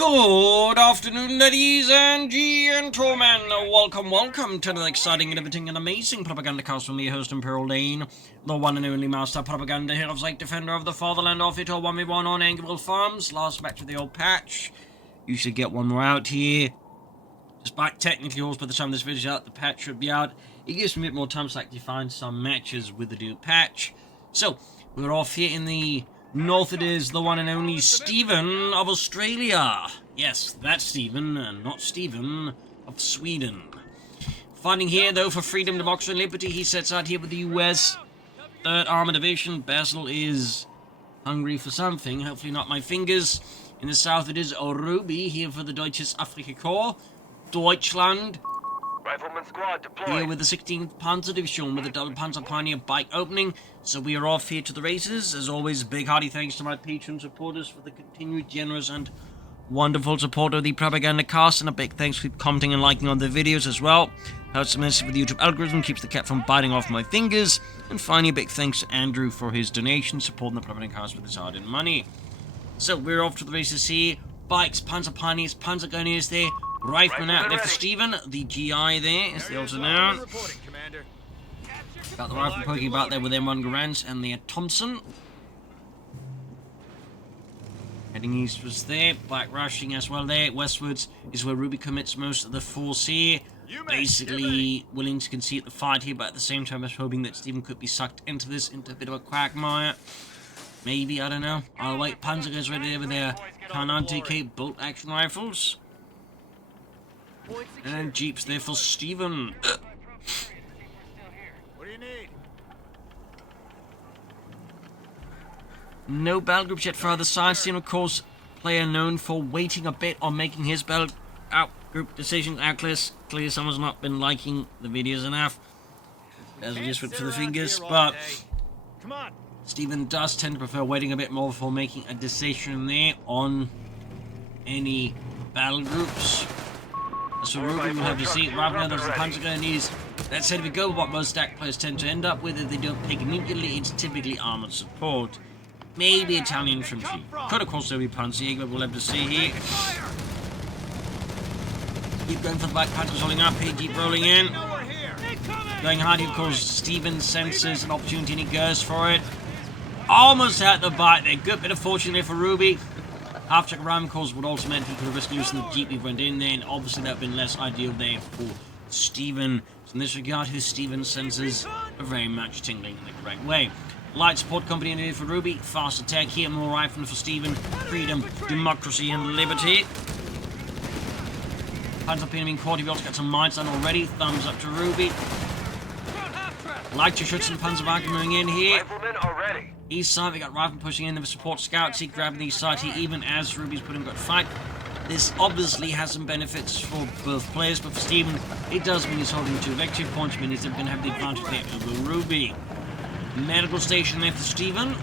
Good afternoon, ladies and gentlemen. Welcome to the exciting, innovating, and amazing Propagandacast from me, host Imperial Lane, the one and only master propaganda hero of defender of the fatherland of it all 1v1 on Angoville Farms. Last match of the old patch. You should get one more out here. Despite technically, also by the time this video is out, the patch should be out. It gives me a bit more time to actually find some matches with the new patch. So, we're off here in the north. It is the one and only Stephenn of Australia. Yes, that's Stephen, and not Stephen of Sweden. Fighting here, though, for freedom, democracy, and liberty. He sets out here with the US 3rd Armoured Division. Basil is hungry for something, hopefully not my fingers. In the south, it is Ruby, here for the Deutsches Afrika Korps. Deutschland. Rifleman squad deployed. Here with the 16th Panzer Division with the double Panzer Pioneer bike opening. So we are off here to the races. As always, big hearty thanks to my patron supporters for the continued generous and wonderful support of the Propagandacast, and a big thanks for commenting and liking on the videos as well. Helps immensely with the YouTube algorithm, keeps the cat from biting off my fingers. And finally, a big thanks to Andrew for his donation, supporting the Propagandacast with his hard-earned money. So we're off to the races here. Bikes, Panzer Pioneers, Panzer Gunners there. Rifleman out there for Stephen. The GI there is the also known. Got the rifle poking about there with M1 Garand and the Thompson. Heading eastwards there. Black rushing as well there. Westwards is where Ruby commits most of the force here. Basically willing to concede the fight here, but at the same time I was hoping that Stephen could be sucked into this, into a bit of a quagmire. Maybe, I don't know. I'll wait. Panzer goes ready there with their K9 bolt action rifles. And Jeeps there for Stephen. What do you need? No battle groups yet for other sides. Stephen, of course, player known for waiting a bit on making his battle group decisions. Clearly someone's not been liking the videos enough. As we just went for the fingers, but Come on. Stephen does tend to prefer waiting a bit more before making a decision there on any battle groups. So Ruby will have to see it. Rather than those, the Panzer Gunners. That said, if we go with what most DAK players tend to end up with, if they don't pick immediately, it's typically armored support. Maybe Italian Infantry. Could, of course, still be Panzer, but we'll have to see here. Keep going for the Black Panthers, rolling up here, keep rolling in. Going hard, of course, Stephen senses an opportunity and he goes for it. Almost at the bite there. Good bit of fortune there for Ruby. Half-check ram course would also meant he could have risked losing the Jeep we went in there, and obviously that would have been less ideal there for Stephen. So in this regard, his Stephen senses are very much tingling in the correct way. Light support company in here for Ruby. Fast attack here, more rifle for Stephen. Freedom, democracy, and liberty. Panzer being quality, we also got some mines done already. Thumbs up to Ruby. Light to shoot some Panzer moving in here. Riflemen are ready. East side, we got Rifle pushing in, the support scouts, he grabbing the east side here, even as Ruby's putting a good fight. This obviously has some benefits for both players, but for Stephen, it does mean he's holding 2 victory points, meaning he's going to have the advantage there over Ruby. Medical station there for Stephen.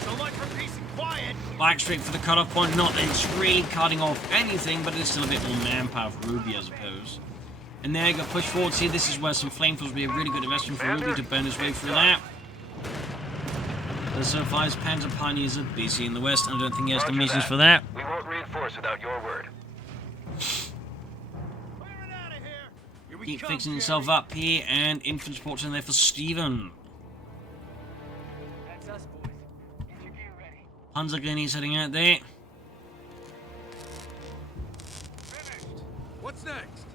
So much for peace and quiet. Back straight for the cutoff point, not that it's really cutting off anything, but it's still a bit more manpower for Ruby, I suppose. And there you go, push forwards here, this is where some flamethrowers will be a really good investment for Ruby to burn his way through that. So far as Panzer Pioneers are busy in the west, I don't think he has the missions for that. We won't reinforce without your word. Keep fixing himself up here, and infantry support's in there for Stephen. That's us, boys. Get your gear ready. Panzer Gunners heading out there. Finished. What's next?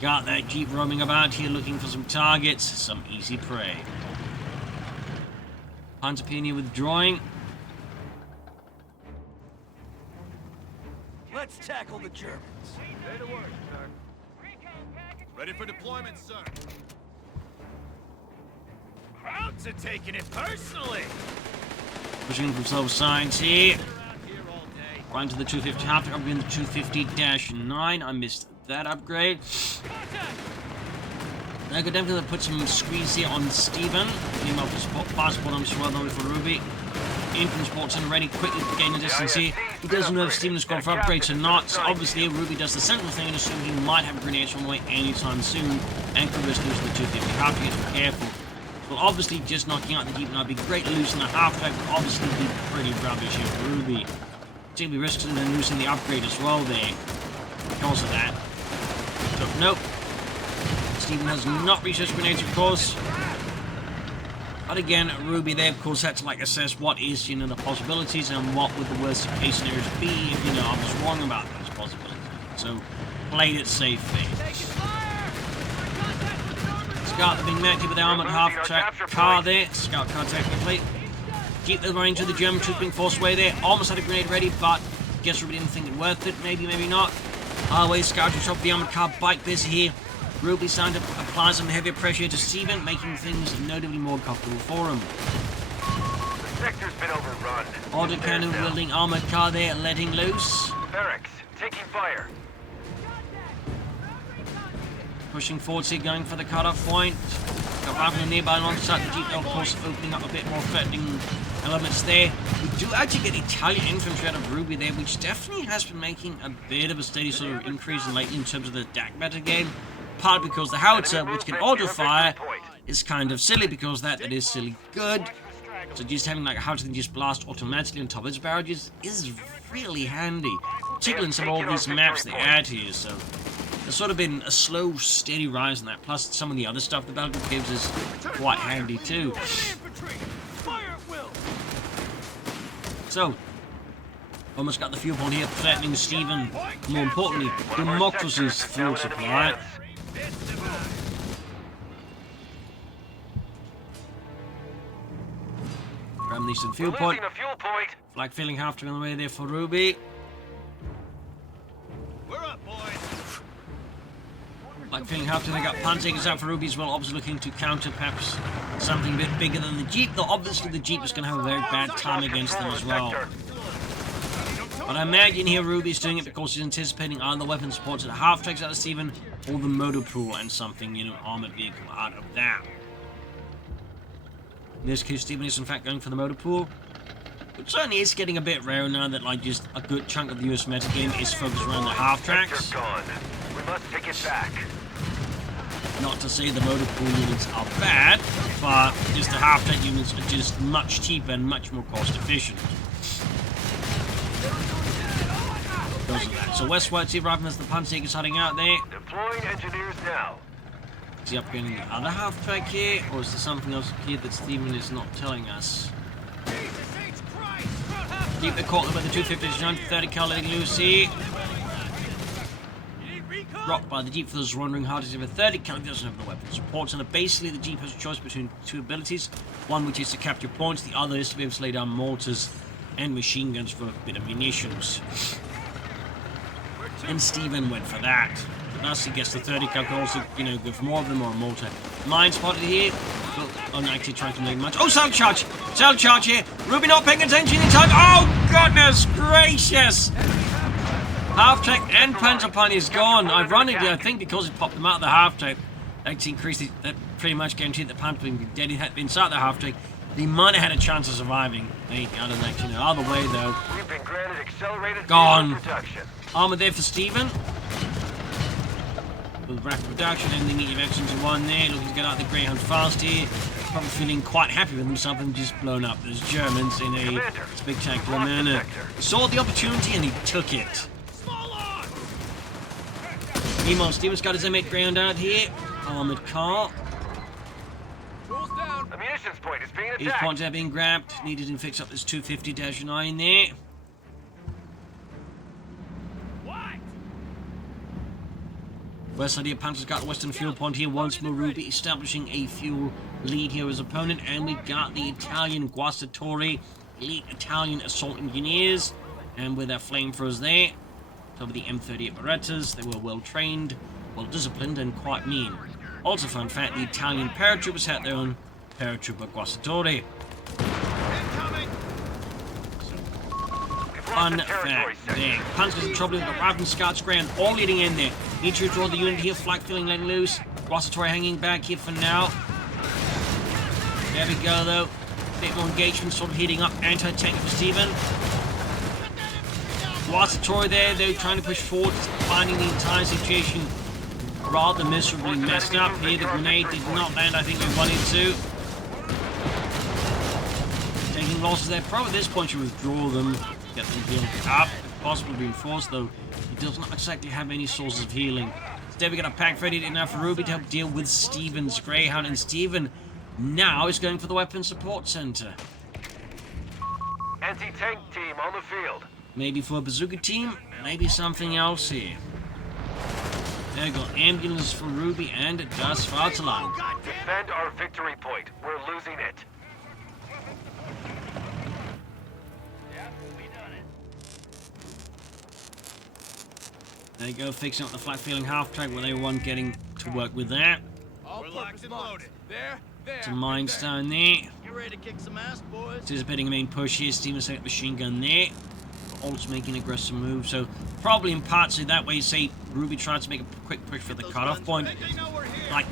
Got that Jeep roaming about here looking for some targets, some easy prey. Panzer Pioneer withdrawing. Let's tackle the Germans. Ready to work, sir. Ready for deployment, sir. Crowds are taking it personally. Pushing from both sides here. Right to the 250 half upgrade in the 250-9. I missed that upgrade. I could definitely put some squeeze here on Stephen. Him up for passport, I'm sure, though, for Ruby. Infantry sports in ready, quickly gain the distance here. He doesn't know if Stephen has gone for upgrades or not, so obviously Ruby does the central thing and assume he might have grenades on the way anytime soon, and could risk losing the 250. Have to get careful. Well, obviously, just knocking out the Jeep now would be great losing the half track, but obviously be pretty rubbish here for Ruby. particularly risking and losing the upgrade as well there because of that. So, nope. Stephenn has not researched grenades, of course. But again, Ruby there, of course, had to like assess what is, you know, the possibilities and what would the worst case scenarios be if, you know, I was wrong about those possibilities. So, played it safe there. Scout being met with the armoured half-track car there. Scout car technically. Keep the range of the German troops being forced away there. Almost had a grenade ready, but guess Ruby didn't think it worth it. Maybe, maybe not. Our Scout to top the armoured car bike busy here. Ruby starting to apply some heavier pressure to Stephenn, making things notably more comfortable for him. The sector's been overrun. Autocannon wielding armoured car there, letting loose. Barracks, taking fire. Pushing forward here, going for the cut-off point. Got rifle nearby alongside the Jeep, of course, opening up a bit more threatening elements there. We do actually get Italian Infantry out of Ruby there, which definitely has been making a bit of a steady sort of increase lately in terms of the DAK meta game. Partly because the howitzer, which can auto-fire, is kind of silly because that is silly good. So just having like a howitzer that just blast automatically on top of its barrages is really handy. Particularly in some of all these maps they add here, so there's sort of been a slow, steady rise in that. Plus some of the other stuff the Battlegroup gives is quite handy too. So, almost got the fuel point here, threatening Stephenn. More importantly, democracy's fuel supply. Reminiscent fuel point. Flag feeling half on the way there for Ruby. We're up, boys. Flag feeling half they got Pantakers out for Ruby as well, obviously looking to counter perhaps something a bit bigger than the Jeep, though obviously the Jeep is going to have a very bad time against them as well. But I imagine here Ruby's doing it because he's anticipating either weapon supports at half-tracks out of Stephenn or the motor pool and something, you know, armored vehicle out of that. In this case, Stephenn is in fact going for the motor pool, which certainly is getting a bit rare now that like just a good chunk of the US meta game is focused around the half-tracks. We must take it back. Not to say the motor pool units are bad, but just the half-track units are just much cheaper and much more cost-efficient. So westward, see Raven as the Pantakers heading out there. Deploying engineers now. Is he upgrading the other half-track here, or is there something else here that Stephenn is not telling us? Keep the court with the 250 930 cal letting loose here. Rocked by the Jeep for those wondering how does it have a 30 cal, he doesn't have the weapon support. So basically the Jeep has a choice between two abilities. One which is to capture points, the other is to be able to lay down mortars and machine guns for a bit of munitions. And Stephenn went for that. Thus he gets the 30 cal, can also, you know, go for more of them or a mortar. Mine spotted here. Well, I'm actually trying to make much. Oh, cell charge! Cell charge here! Ruby not paying attention in time. Oh, goodness gracious! Half-track and Panzer is gone. Ironically, I think because it popped them out of the half-track, actually increased it, that pretty much guaranteed that Panzer being dead. He had been inside the half-track. They might have had a chance of surviving. I don't actually know. Either way, though. We've been granted accelerated Gone. production. Armor there for Stephenn. With rapid reduction, ending the evacuation to one there. Looking to get out the Greyhound fast here. Probably feeling quite happy with himself and just blown up those Germans in a spectacular manner. He saw the opportunity and he took it. Meanwhile, Stephenn's got his M8 Greyhound out here. Armored car. The munitions point is being These attacked. points are being grabbed. Needed to fix up this 250-9 there. West side here, Panzer's got the western fuel point here. Once more, Ruby establishing a fuel lead here as opponent. And we got the Italian Guastatori, elite Italian assault engineers. And with their flamethrowers there, over the M38 Berettas, they were well trained, well disciplined, and quite mean. Also, fun fact, the Italian paratroopers had their own paratrooper Guastatori. Fun fact there. Panzer's in trouble with the Raven Scouts Grand, all leading in there. Need to draw the unit here, flag filling, letting loose. Guastatori hanging back here for now. There we go, though. Bit more engagement, sort of heating up. Anti-tank for Stephenn. Guastatori there, though, trying to push forward, finding the entire situation rather miserably messed up. Here, the grenade did not land, I think we wanted to. Taking losses there. Probably at this point, you withdraw them. get them healed up. If possible, reinforced, though he does not exactly have any sources of healing. Instead, we got a pack ready enough for Ruby to help deal with Stephen's Greyhound, and Stephenn now is going for the weapons support center. Anti-tank team on the field. Maybe for a bazooka team, maybe something else here. There you go, ambulance for Ruby, and it does Vaterland. Defend our victory point. We're losing it. There you go, fixing up the flat feeling half track where they weren't getting to work with that. We're locked and loaded. There. Some mines down there. Get ready to kick some ass, boys. Anticipating a main push here, Stephenn setting up machine gun there. Also making an aggressive move, so probably in parts of that way, say Ruby tried to make a quick push for the cutoff point. Like,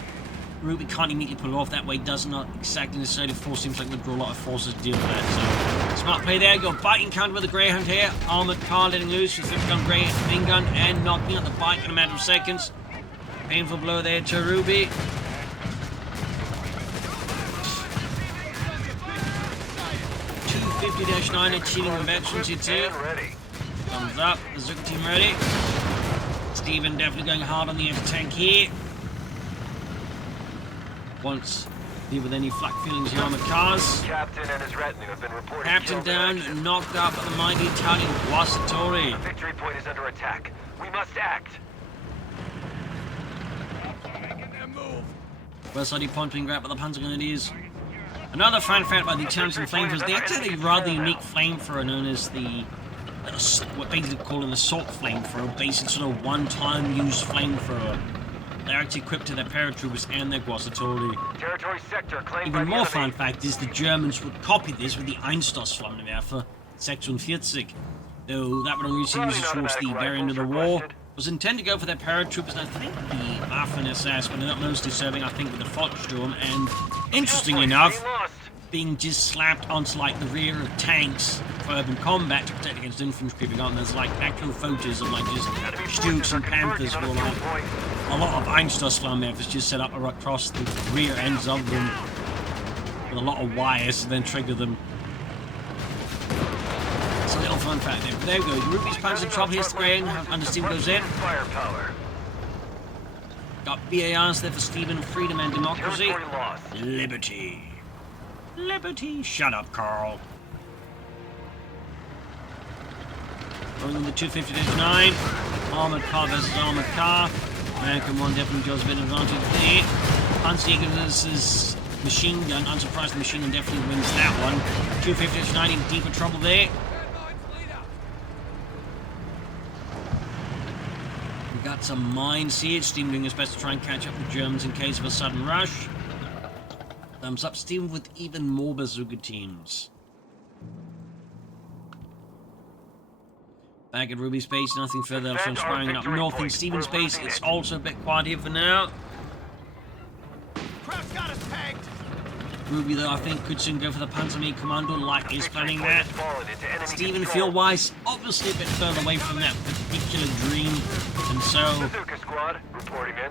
Ruby can't immediately pull off that way, does not exactly necessarily force him to withdraw a lot of forces to deal with that. So, smart play there, go biting counter with the Greyhound here. Armored car letting loose with 50-gun main gun and knocking out the bike in a matter of seconds. Painful blow there to Ruby. -9 achieving veterans here too. Thumbs up, bazooka team ready. Stephenn definitely going hard on the anti-tank here. Once deal with any flak feelings here on the cars. Captain and his retinue have been reported. Captain down, knocked up by the mighty Italian Guastatori. The victory point is under attack. We must act. West side point being grabbed by the Panzer Grenadiers. Another fun fact about the Italians and flamethrowers, they actually have a rather unique flamethrower known as the, what basically called an assault flamethrower, basically sort of one-time use flamethrower. They're actually equipped to their paratroopers and their Guastatori. Territory sector claimed Even by more the fun enemy. fact is the Germans would copy this with the Einstoßflammenwerfer Section 40. Though that would only be used towards the very end of the war. Was intended to go for their paratroopers, and I think the Waffen-SS, but they're not mostly serving, I think, with the Volkssturm, and interestingly enough, being just slapped onto like the rear of tanks for urban combat to protect against infantry creeping on. There's like actual photos of like just Stooks and Panthers with like a lot of Einstoßflammenwerfers just set up across the rear ends of them with a lot of wires to then trigger them. It's a little fun fact there. But there we go. Ruby's Panzer Trop, here's the grain. Under Stephenn goes in. Firepower. Got BARs there for Stephenn, freedom and democracy. Territory lost. Liberty. Liberty. Shut up, Carl. Going on the 250-9. Armored car versus armored car. American one definitely draws a bit of advantage there. Panzer's machine gun, unsurprised, the machine gun definitely wins that one. 250-9 in deeper trouble there. We got some mines here. Stephenn doing his best to try and catch up with Germans in case of a sudden rush. Thumbs up, Stephenn with even more bazooka teams. Back at Ruby's base, nothing further transpiring up north in Stephenn's base. It's also a bit quiet here for now. Crap's got us pegged. Ruby, though, I think could soon go for the Panzerarmee Commando, like is planning that. Stephenn, feel-wise, obviously a bit further away from that particular dream, and so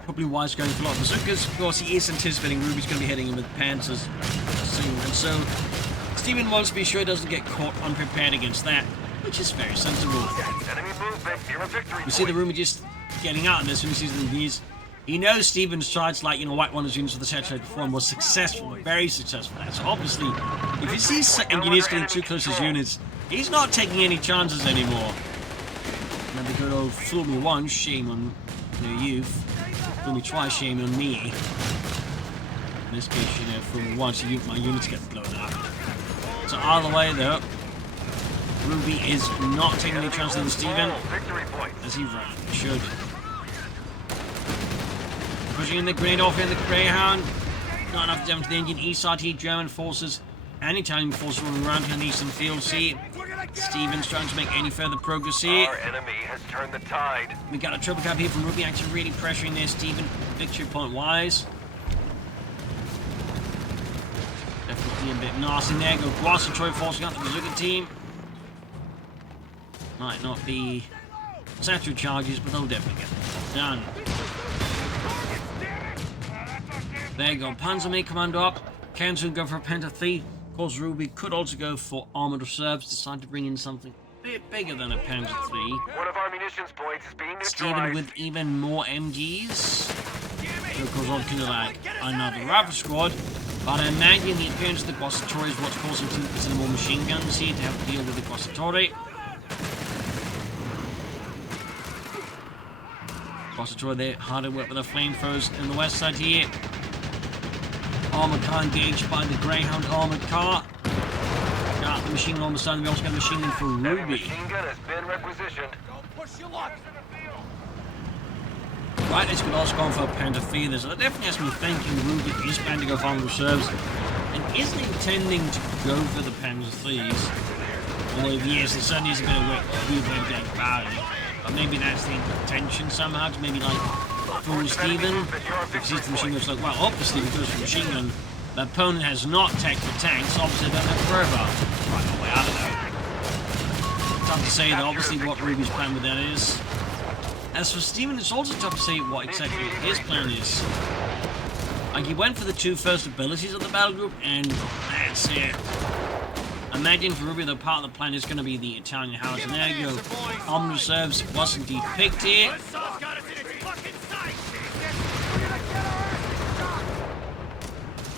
probably wise going for a lot of bazookas. Of course, he is anticipating Ruby's going to be heading in with Panzers soon, and so Stephenn wants to be sure he doesn't get caught unprepared against that, which is very sensible. We see the Ruby just getting out of this when he sees these. He knows Stephen's tried, like, White Wonders units for the saturated form was successful, very successful. So obviously, if he sees engineers getting too close to his units, he's not taking any chances anymore. Now the good old fool me once, shame on you. Fool me twice, shame on me. In this case, fool me once, my units get blown up. So either way, though, Ruby is not taking any chances on Stephenn, as he should. Pushing in the grenade off in the Greyhound. Not enough damage to the engine. East side here, German forces and Italian forces running around here in the eastern fields here. Stephenn's trying to make any further progress here. Our enemy has turned the tide. We got a triple cap here from Ruby, actually really pressuring there, Stephenn, victory point wise. Definitely a bit nasty there. Go Guastatori forcing out the bazooka team. Might not be satchel charges, but they'll definitely get it done. There you go, Panzerarmee Commando up. Can soon go for a Penta 3. Of course, Ruby could also go for Armored Reserves. Decide to bring in something bit bigger than a Panzer III. One of our munitions points is being Stephen neutralized. with even more MGs. So of course on kind of like another rifle squad. But I imagine the appearance of the Guastatori is what's causing 2% more machine guns here to have to deal with the Guastatori. Guastatori there, hard to work with the flamethrowers in the west side here. Armored car engaged by the Greyhound armored car. Got the machine gun on the side, and we also got a machine gun for Heavy Ruby. machine gun has been requisitioned. Don't push your luck. Right, it's good also going for a Panther III there, so that definitely has me thinking Ruby is planning to go farm reserves and isn't intending to go for the Panther IIIs. Although yes, there certainly is a bit of weird way to about it. But maybe that's the intention somehow, to maybe like fool Stephen. Because he's the machine gun's like, well obviously because the machine gun the opponent has not tech the tanks, obviously they don't have forever. Right, no way, I don't know. Tough to say that obviously what Ruby's plan with that is. As for Stephen, it's also tough to say what exactly his plan is. Like, he went for the two first abilities of the battle group, and that's it. Imagine for Ruby, the part of the plan is going to be the Italian house, and there you go. Armed reserves was indeed picked here.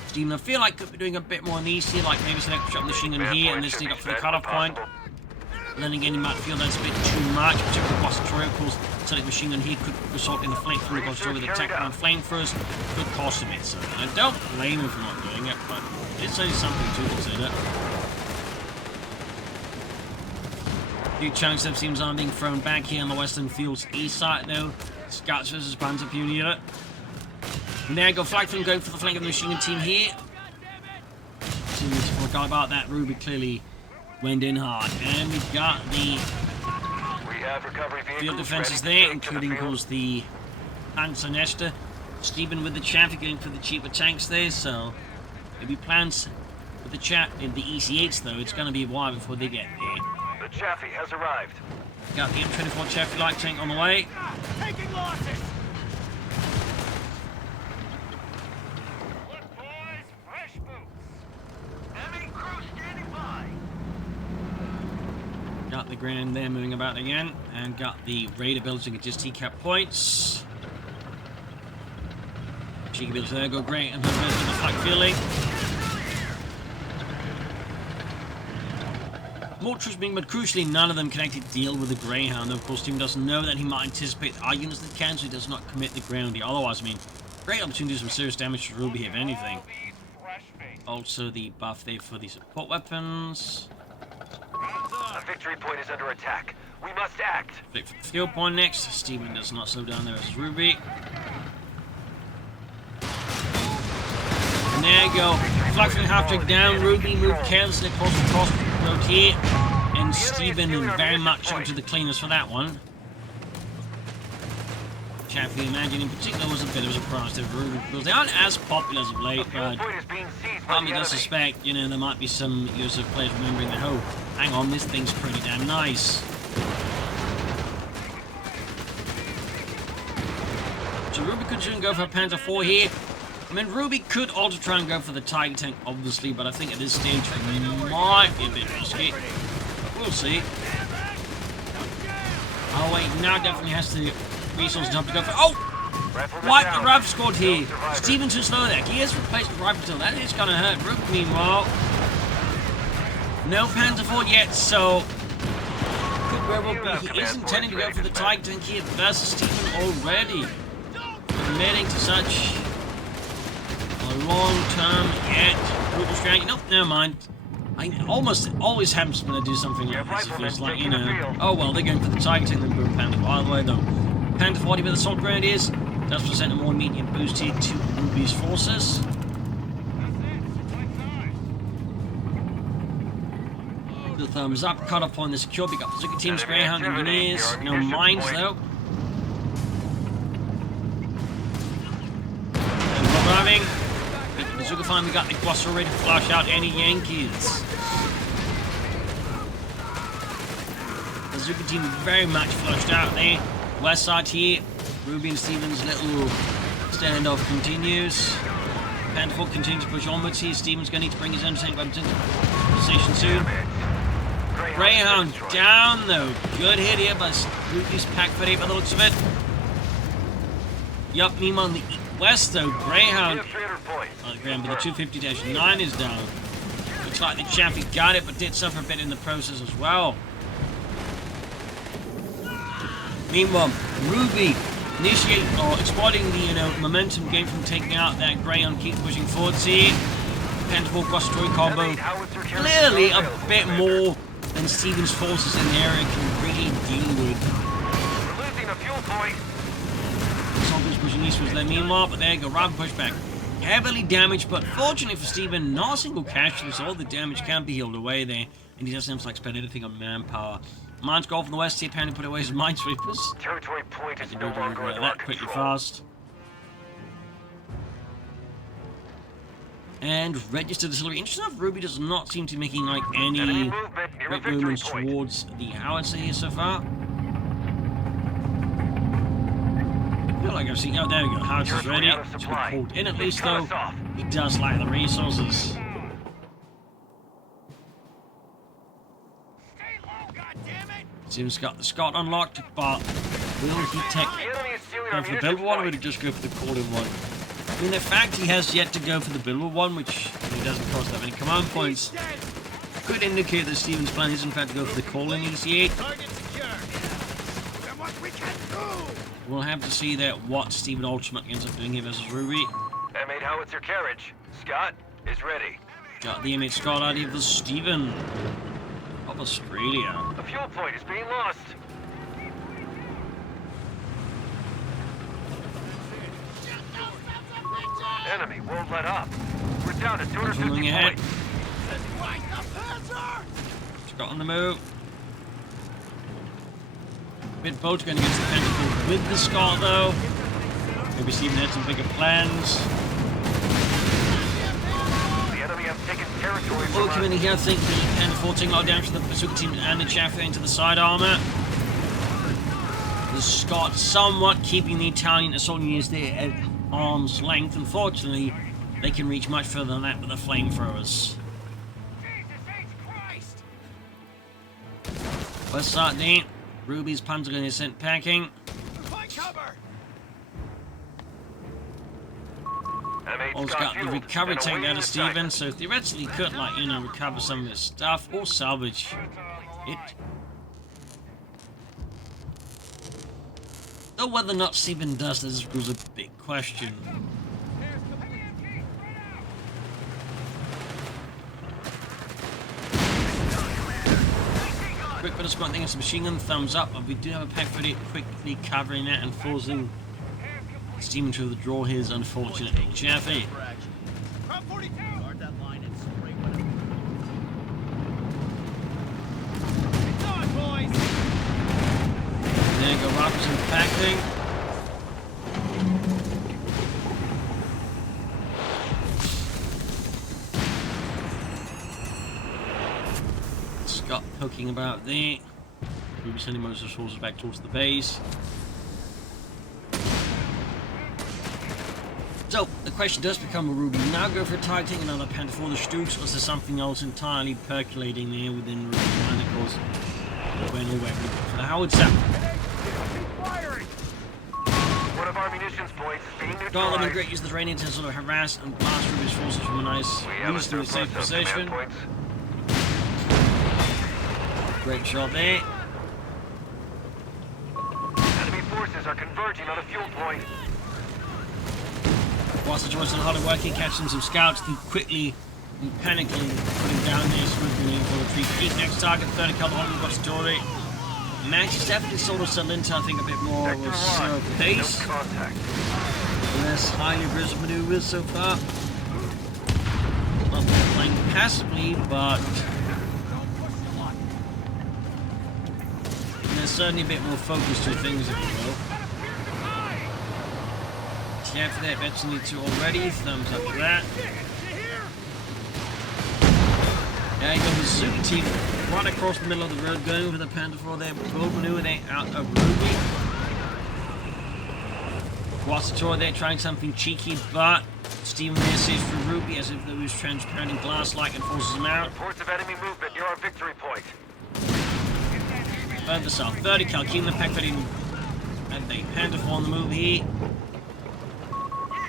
Stephen, I feel like could be doing a bit more in these here, like maybe select shot machine gun here, and then sneak up for the cutoff point. But then again, you might feel that's a bit too much, particularly with Guastatori. Of course, select machine gun here could result in a flank through the Guastatori with attack on flamethrowers. Could cost a bit, so I don't blame him for not doing it, but it's only something to consider. Few chunks of teams are being thrown back here on the Western Field's east side, though. Scouts versus Panzer Pune unit. And there you go, flag film going for the flank of the machine gun team here. Forgot about that. Ruby clearly went in hard. And we've got the field defenses there, including, of course, the Panzer Nester. Stephen with the Chaffee going for the cheaper tanks there, so maybe plans with the EC8s, though. It's going to be a while before they get there. The Chaffee has arrived. Got the M24 Chaffee light tank on the way. Taking losses. Got the Grand there moving about again, and got the Raider building at just TCAP points. Cheeky builds there, go great, and the flag feeling. More troops being, but crucially, none of them can actually deal with the Greyhound. Of course, Team doesn't know that he might anticipate our units that can, so he does not commit the ground here. Otherwise, I mean, great opportunity to do some serious damage to Ruby, if anything. Also, the buff there for the support weapons. A victory point is under attack. We must act. Click for the field point next. Stephen does not slow down there as Ruby. And there you go. Flag from half track down. Ruby moved carelessly across the road here. And Stephen very much onto the cleaners for that one. Chaffee, imagine in particular, was a bit of a surprise to Ruby because they aren't as popular as of late, but part of me does suspect, you know, there might be some USF players remembering that, oh, hang on, this thing's pretty damn nice. So Ruby could soon go for a Panther IV here. I mean, Ruby could also try and go for the Tiger tank, obviously, but I think at this stage it might be a bit risky. But we'll see. Oh wait, now definitely has the resources up to go for. Oh! What? The rifle squad here. Stephen's too slow there. He has replaced the rifle till. That is gonna hurt. Ruby, meanwhile. No Panther IV yet, so. Could very well be. He is intending to go for the Tiger tank here versus Stephen already. Committing to such a long-term yet brutal strategy. Nope, never mind. I almost always happens when I do something like this. It feels like, you know, oh well, they're going for the Tiger tank, then boom, Panther. By the way, though, Panther 40 with assault grenadiers does present a more immediate boost here to Ruby's forces. The thumbs up, cut off on the secure, pick up the Zuka team's Greyhound engineers. No mines though. Driving. The Zuka finally got the Guastatori ready to flush out any Yankees. The Zuka team very much flushed out there. West side here, Ruby and Stephen's little standoff continues. Panther continues to push onwards here. Stephen's going to need to bring his own tank weapons into position soon. Greyhound down though. Good hit here by Ruby's pack for 8 by the looks of it. Yup, meanwhile on the west though, Greyhound. But the 250-9 is down. Looks like the champion got it, but did suffer a bit in the process as well. Meanwhile, Ruby exploiting the momentum gain from taking out that Greyhound, keep pushing forward. See, Pentacle cross-destroy combo. Clearly a bit more than Stephenn's forces in the area can really deal with. We're losing a fuel point. Soldiers pushing eastwards there meanwhile, but there you go, rapid pushback. Heavily damaged, but fortunately for Stephenn, not a single casualty, so all the damage can be healed away there, and he doesn't have to like spend anything on manpower. Mines go from the west, he apparently put away his minesweepers. Territory point is no Do longer under our that quickly control. fast. And registered artillery. Interesting enough, Ruby does not seem to be making like Enemy any movement near a great victory movements point. towards the howitzer here so far. I feel like I've seen. Oh, there we go. Howitzer's Territory ready. out of It's supply. been pulled in at least Cut though. us off. He does lack the resources. Stay low, goddammit! Stephenn's got the Scott unlocked, but will he take The enemy is stealing go our for the munitions Bilbo one, or point. would he just go for the Cordon one? I mean, in fact, he has yet to go for the Bilbo one, which he doesn't cost that many command points. Dead! Could indicate that Stephenn's plan is in fact to go for the Colin EC8. Target secure! Then what we can do! We'll have to see that what Stephenn ultimately ends up doing here versus Ruby. M8 howitzer carriage. Scott is ready. Got the M8 Scott out of the Stephenn of Australia. A fuel point is being lost. Enemy won't let up. We're down to Moving 250 ahead. points. Scott on the move. Bit boat going against the Pentacle with the Scott though. Maybe Stephenn had some bigger plans. The enemy have taken territory We'll from come in us. here, I think the Pentacle taking a lot of damage to the Bazooka team and the Chaffee into the side armor. The Scott somewhat keeping the Italian assault units there at arm's length. Unfortunately, they can reach much further than that with the flamethrowers. West side there. Ruby's Panzer going to get sent packing. M8 All's Scott got the fueled recovery and tank awaiting down to Stephenn, assignment. so theoretically could, like, recover some of his stuff or salvage it. Though whether or not Stephenn does this was a big question. Quick bit of squatting against the machine gun, thumbs up, but we do have a pack for it, quickly covering that and forcing Stephenn to withdraw his unfortunately Chaffee. There you go, Robertson packing. Scott poking about there. We'll be sending most of his forces back towards the base. So, the question does become, will Ruby now go for targeting another Panther for the Stooks, or is there something else entirely percolating there within Ruby's mind? Of course, when or where for the howitzer. One of our munitions points is being Gauntlet neutralized. and Great use the training to sort of harass and blast Ruby's forces from a nice, We have a reasonably safe surplus of position. command points. Great shot there. Enemy forces are converging on a fuel point. Whilst the Johnson hard at work, he catches some scouts, then quickly and panicking putting down there, swooping in for the retreat. Keep next target, 30 color on the story. Matches definitely sort of settled into, I think, a bit more of Sector a slow locked. pace. No contact. Less highly aggressive maneuvers so far. Not they're playing passively, but there's certainly a bit more focus to things, if you will. Yeah, for that, eventually to already. Thumbs up to that. There you go, the Zoom team right across the middle of the road, going for the Panther for their bold maneuver there out of Ruby. Quassator there trying something cheeky, but Stephenn there says for Ruby as if there was transparent and glass-like and forces him out. Reports of enemy movement near our victory point. Further south, 30 cal, keeping the pack ready. And they Panther on the move here.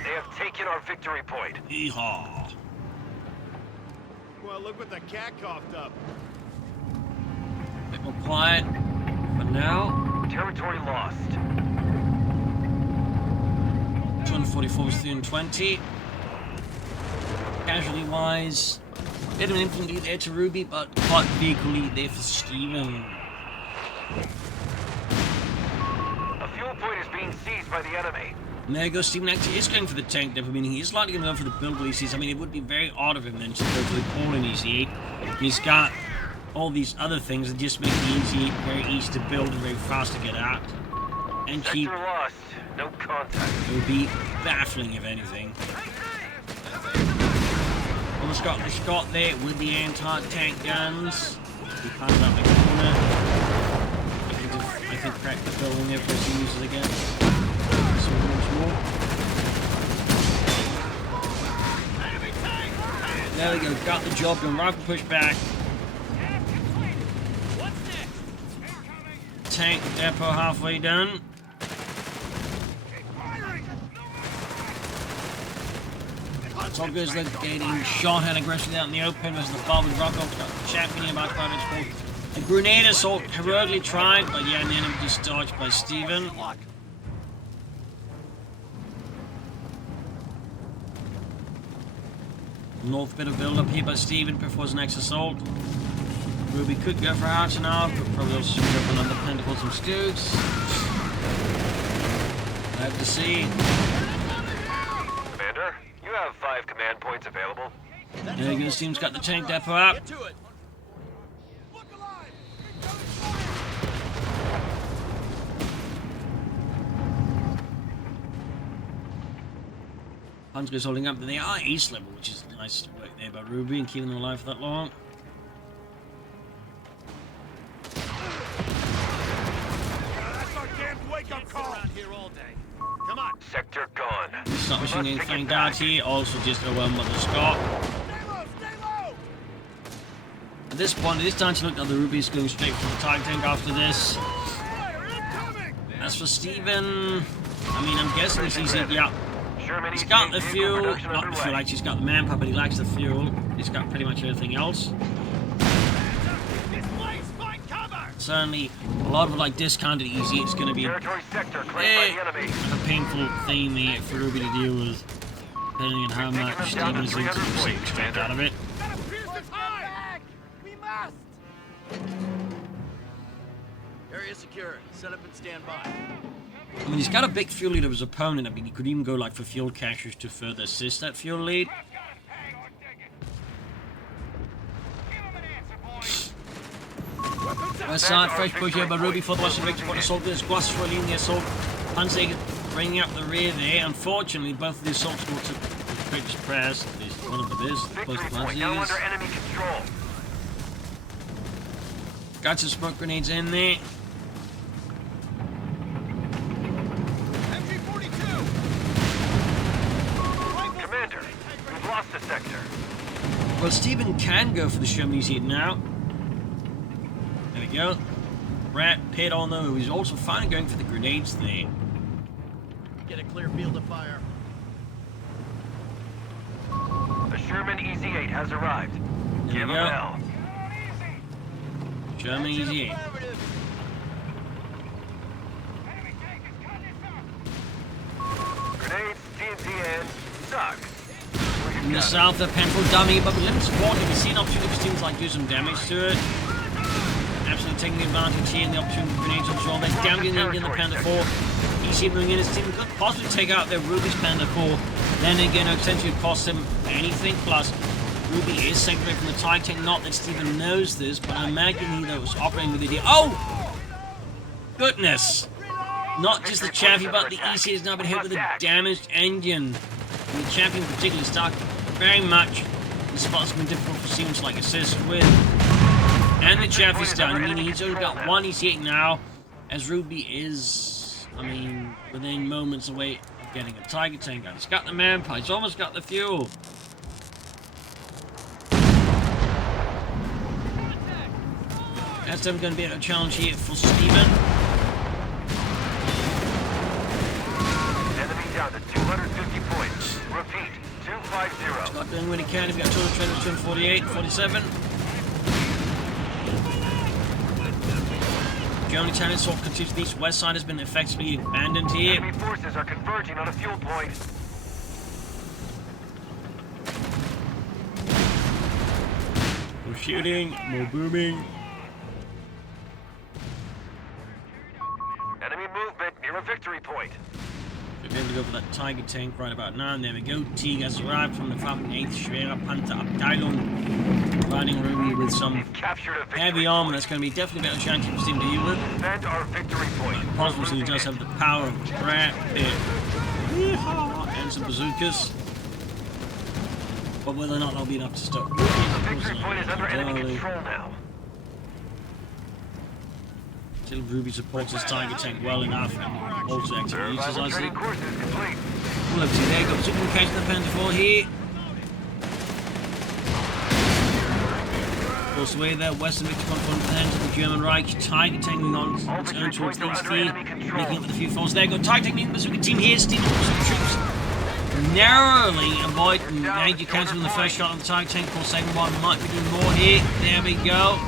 They have taken our victory point. Yeehaw. Well, look what the cat coughed up. Bit more quiet for now. Territory lost. 244 was 320. Casualty wise, bit of an infantry there to Ruby, but quite vehicle lead there for Stephenn. A fuel point is being seized by the enemy. And there goes Stephenn. Actually is going for the tank depot. I mean, he is likely going to go for the build where he sees. I mean, it would be very odd of him then to go for the Pauling EC8. He's got all these other things that just make the EC8 very easy to build and very fast to get at. And keep. Sector lost. No contact. It would be baffling if anything. Well, the Scott there with the anti-tank guns. He climbs out the corner. I think crack the building there for us to use it again. So once more. There we go, got the job done. Rifle push back. Tank depot halfway done. It's all good as they're getting shot at aggressively out in the open as the bomb and rock off got championing about private school. A grenade assault heroically tried, but yeah, and then it was dodged by Stephenn. North bit of build up here by Stephenn before his next assault. Ruby could go for half an hour, but probably also should go for another plan to pull some scoots. I have to see. Commander, you have 5 command points available. There you go, this team's got the tank depot up. Hunsgo's holding up, but they are east level, which is nice work there by Ruby and keeping them alive for that long. That's our damn wake-up call around here all day. Come on. Sector gone. It's not machine gun flying down here, also just overwhelmed by the Scott. Stay low, stay low. At this point, it is time to look at the Ruby's going straight for the Tiger tank after this. Fire incoming. As for Stephenn, I mean, I'm guessing he's yeah. Sherman He's got the EC8 fuel, production not the underway. fuel, actually he's got the manpower, but he lacks the fuel. He's got pretty much everything else. This place, find cover. Certainly, a lot of like discounted easy. It's going to be a Territory sector claimed by the enemy. painful thing here for Ruby to deal with, depending on how much Stephenn is going to extract out of it. Gotta pierce the tie. We must. Area secure. Set up and stand by. I mean, he's got a big fuel lead of his opponent. I mean, he could even go like for fuel caches to further assist that fuel lead. West side, fresh push here by Ruby for the Western Victory. What assault is Guas leading the assault. Hunsaker bringing up the rear there. Unfortunately, both of the assaults go to quick suppress. At least one of them is. Both Victory of point now them under enemy control. got some smoke grenades in there. Commander, we've lost a sector. Well, Stephenn can go for the Sherman EC8 now. There we go. Rat Pit on though. He's also finally going for the grenades there. Get a clear field of fire. The Sherman EC8 has arrived. There Give we him go. hell. Sherman EC8. Grenades, TNT, and suck. In the south, the Penfold dummy, but with limited support, you can see an opportunity for teams like do some damage to it. Absolutely taking the advantage here in the opportunity for grenades on shore. They're down in the Panda 4. EC moving in, his team could possibly take out their Ruby's Panda 4. Then again, essentially would cost them anything. Plus, Ruby is segregated from the Tiger tank. Not that Stephenn knows this, but I imagine he though was operating with the idea. Oh! Goodness! Not just the Chaffee, but the EC has now been hit with a damaged engine. And the Chaffee in particular is stuck very much in spots been difficult for teams like assist with. And the Chaffee's done, meaning he's only got one EC8 now, as Ruby is, I mean, within moments away of getting a Tiger tank out. He's got the manpower, he's almost got the fuel. That's definitely going to be a challenge here for Stephenn. Enemy down to 250 points. Repeat, 250. Scott doing what he can. We've got total trend between 48 and 47. German Italian assault continues. The east west side has been effectively abandoned here. Enemy forces are converging on a fuel point. More shooting, more booming. Enemy movement near a victory point. We'll be able to go for that Tiger tank right about now. And there we go. Teague has arrived from the 8th Schwerer Panther Abteilung. Providing Ruby with some Captured a victory heavy armor. point. That's going to be definitely better chance for Stephenn to deal with. Defend our victory point. Possibly he does have the power of trap and some bazookas. But whether or not that'll be enough to stop Ruby, The victory point is under enemy control now. Till Ruby supports his Tiger tank well enough and also actively Survival utilizes it. training course is complete. Well, up to there you go. Super catch the Panther here. Also away there, Western Victor confront the hands of the German Reich. Tiger tank moving on its own towards the east here. Making it with a few falls. There you go. Tiger tank meeting the Bazooka team here. Stephenn some troops narrowly avoiding major cancelling the first shot on the Tiger tank. Of course, second one might be doing more here. There we go.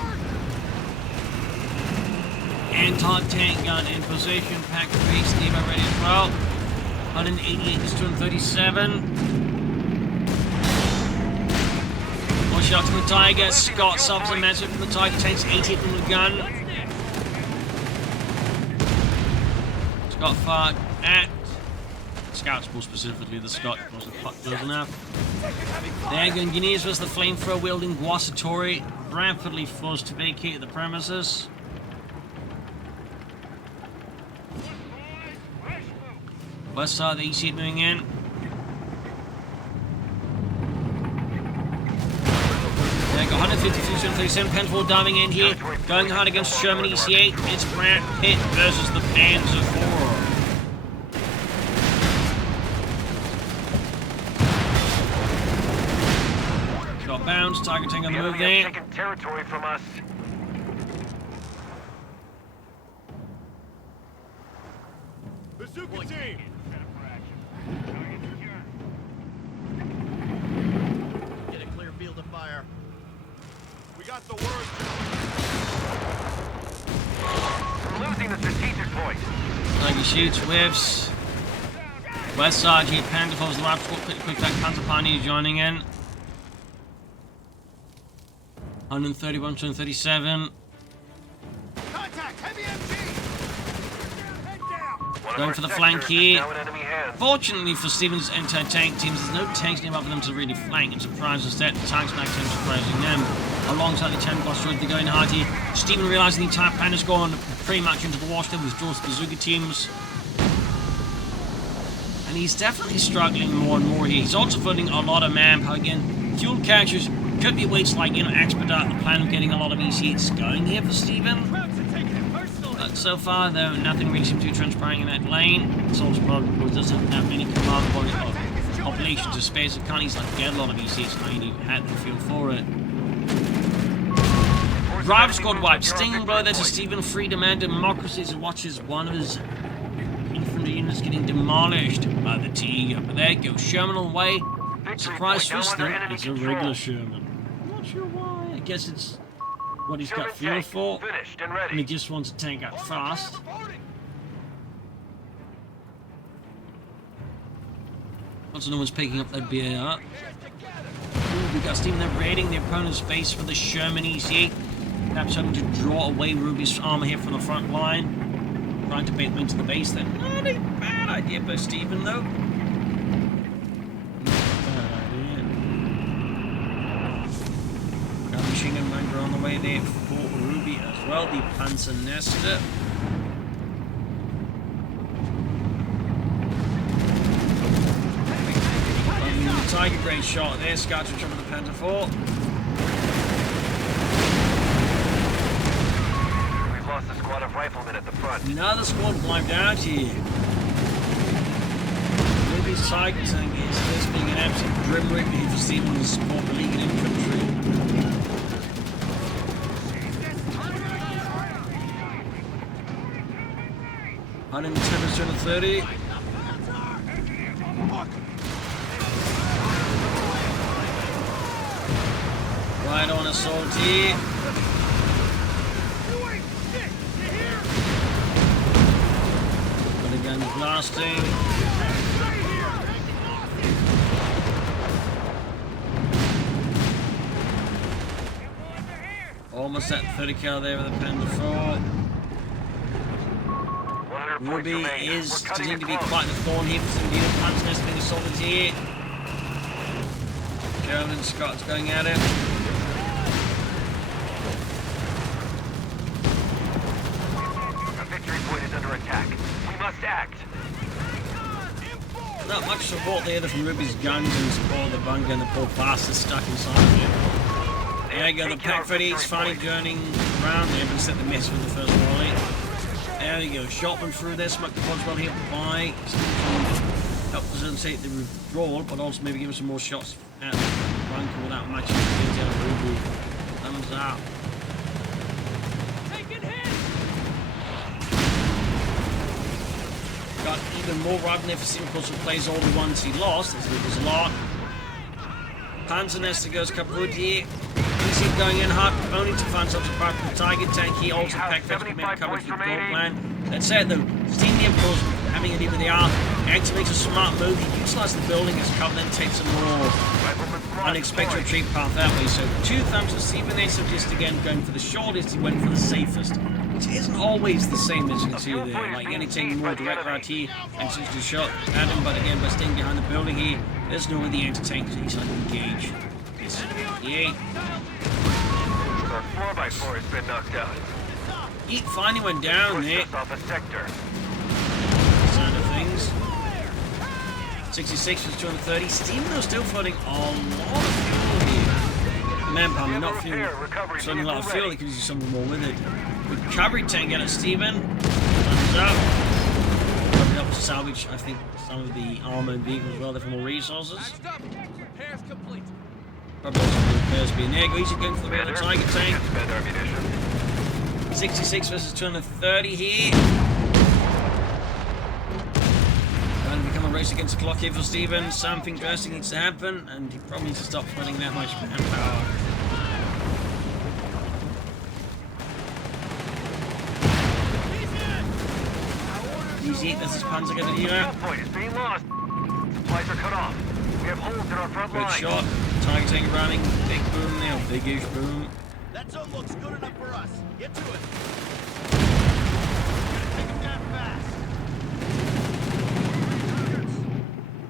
Anti-tank gun in position. Pack 3, Stephenn ready as well. 188 to 237. One shot from the Tiger. Scott subs a massive from the Tiger. Takes 80 from the gun. Scott fired at Scouts, more specifically the Scott wasn't quite close enough. There, Gungineers was the flamethrower wielding Guasatori, rapidly forced to vacate the premises. West side, the east seat moving in. There go 152, 37, Penfold diving in here. Going hard against Sherman EC8. It's Brad Pitt versus the Panzer IV. Shot bounce, Tiger tank on the move there. Taking territory from us. Bazooka team! Get a clear field of fire. We got the word. We're losing the strategic point. Tiger shoots, whiffs. West side, here, Panther follows the lap squad. Quick back, Panther Pioneer joining in. 131, 237. Contact! Heavy MG! Head down! Going for the flank here. Now in enemy hands. Fortunately for Stephenn's anti-tank teams, there's no tanks nearby for them to really flank and surprise instead. The tanks back team surprising them. Alongside the 10 Guasatori, they're going hard here. Stephenn realizing the entire plan has gone pretty much into the wash. Then withdraws the Bazooka teams. And he's definitely struggling more and more here. He's also putting a lot of manpower again. Fuel catchers could be ways to, like, expedite the plan of getting a lot of EC8s going here for Stephenn. But so far, though, nothing really seems to be transpiring in that lane. Soldier probably doesn't have that many command point of population to spare, so can't easily get a lot of EC8s. Now you need had the fuel for it. Drive squad wipe. Stinging blow there to Stephenn. Freedom and democracy as he watches one of his infantry units getting demolished by the Tiger. But there you go. Sherman on the way. Surprise twist though. It's a regular Sherman. I'm not sure why. I guess it's what he's got fuel for. Finished and And he ready. just wants to tank out fast. Also, no one's picking up that BAR. Ooh, we got Stephenn there raiding the opponent's base for the Sherman EC8. Perhaps hoping to draw away Ruby's armor here from the front line. Trying to bait them into the base then. Not a bad idea by Stephenn though. Not a bad idea. Got a machine gun ranker on the way there for Ruby as well. The Panzer Nester. The Tiger great shot there. Scouts are jumping the Panther IV. We've lost a squad of riflemen at the front. Another squad wiped out here. Ruby's Tiger tank is this being an absolute grim reaper here for Stephenn to support the League Infantry. 110 versus 230. Right on assault here. But again, blasting. Almost at 30 cal there with a Panda 4. Ruby is continuing to be quite the thorn here for some beautiful punch nest being assaulted here. German Scott's going at it. A victory point is under attack. We must act. Not much support there from Ruby's guns and support of the bunker and the poor bastard stuck inside of it. There you go, the pack footy's finally journeying around there, but set the mess with the first volley. There we go, shot through there, smoke the pods well here by. Help facilitate the withdrawal, but also maybe give us some more shots at the bunker without matching the things out of Ruby. Thumbs up. Got even more right there for Stephenn to plays all the ones he lost, as it was a lot. Panzernester goes kaput here. He's going in hard, only to find something apart from the Tiger Tank here. Also, pack fetch command coverage for the goal plan. That said, though, Stephenn, of course, having it even they are, activates a smart move. He utilizes the building as cover, then takes a more unexpected retreat path that way. So, 2 thumbs to Stephenn. They suggest again going for the shortest. He went for the safest, which isn't always the same as you can see there. Like, any taking more direct right here and such a shot at him, but again, by staying behind the building here, there's no way the anti-tank is easily engage. This 58. Our 4x4 has been knocked out. He finally went down there. Off a sector. Sound of things. 66 was 230. Stephenn though still floating a lot of fuel here. Manpower, not fuel. Floating a lot of fuel, they could use something more with it. Recovery tank out at Stephenn. Thumbs up. Probably help salvage, I think, some of the armored vehicles as well, there for more resources. Probably also the repairs being there. He's going for the rear of the Tiger tank. 66 versus 230 here. Going to become a race against the clock here for Stephenn. Something drastic needs to happen, and he probably needs to stop flooding that much manpower. Easy, this is Panzer going to do that. Point is being lost. Supplies are cut off. We have holes in our front line. Good shot. Tiger tank running. Big boom there. Big-ish boom. That zone looks good enough for us. Get to it. Gonna take him down fast.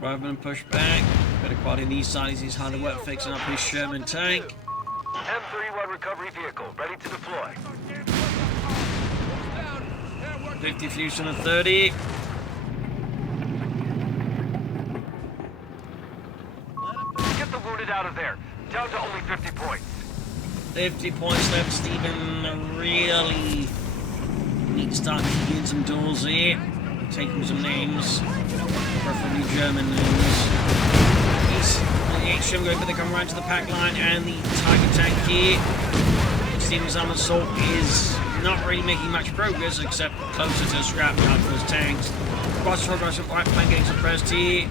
Driveman push back. Better quality on these sides. He's hard to work fixing up his Sherman tank. M31 recovery vehicle ready to deploy. 50 fusion of 30. Get the wounded out of there. Down to only 50 points. 50 points left. Stephenn really needs to start kicking some doors here. Taking some names. Preferably German names. He's on the H-Shim going, but they come right to the pack line and the Tiger tank here. Stephenn's armored assault is not really making much progress except closer to the scrapyard for his tanks. Cross progress with right flank getting suppressed here.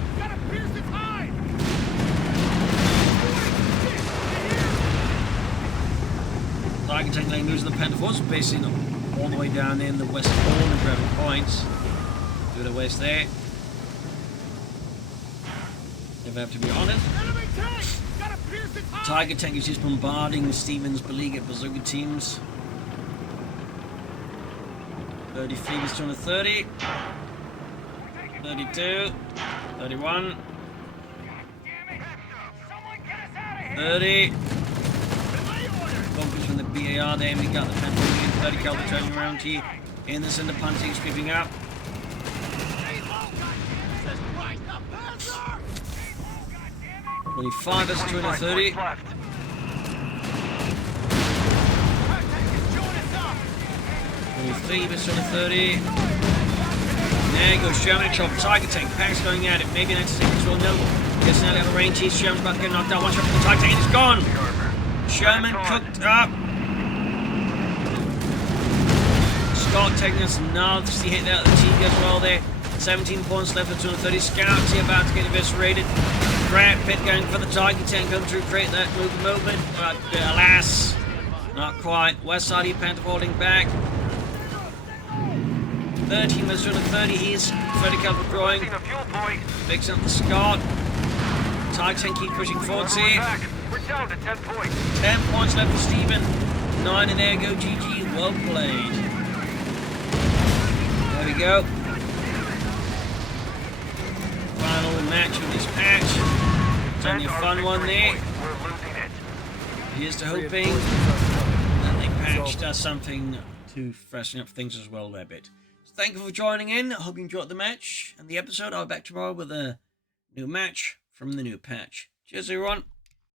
Tiger tank lane losing the Panda Force, basically all the way down in the west corner, grabbing points. To the west there. If I have to be honest. Tiger tank is just bombarding Stephenn's beleaguered bazooka teams. 30 feet is 230. 32. 31. 30. Focus from the BAR there. We got the Panda 30 cal turning around here. In the center, punching, sweeping up. 25 is 230. 23 is 230. There you go, Sherman chop, Tiger tank, packs going at it. Maybe an anti-tank will no. Gets out of the range. He's Sherman's about to get knocked down. One shot from the Tiger tank, it's gone. Sherman cooked up. Scott taking us nasty hit there at the Teague as well there. 17 points left for 230. Scouts here about to get eviscerated. Grant Pitt going for the target. 10 come through, create that movement. But alas, not quite. West side of Panther holding back. 13 was doing 30. He's 30 cal withdrawing. Picks up the Scott. Target 10 keep pushing forwards here. We're down to 10 points. 10 points left for Stephenn. 9 in there. Go GG. Well played. There we go. Final match of this patch. It's only a fun one there. We're losing it. Here's to hoping that the patch does something to freshen up things as well a bit. So thank you for joining in. I hope you enjoyed the match and the episode. I'll be back tomorrow with a new match from the new patch. Cheers everyone.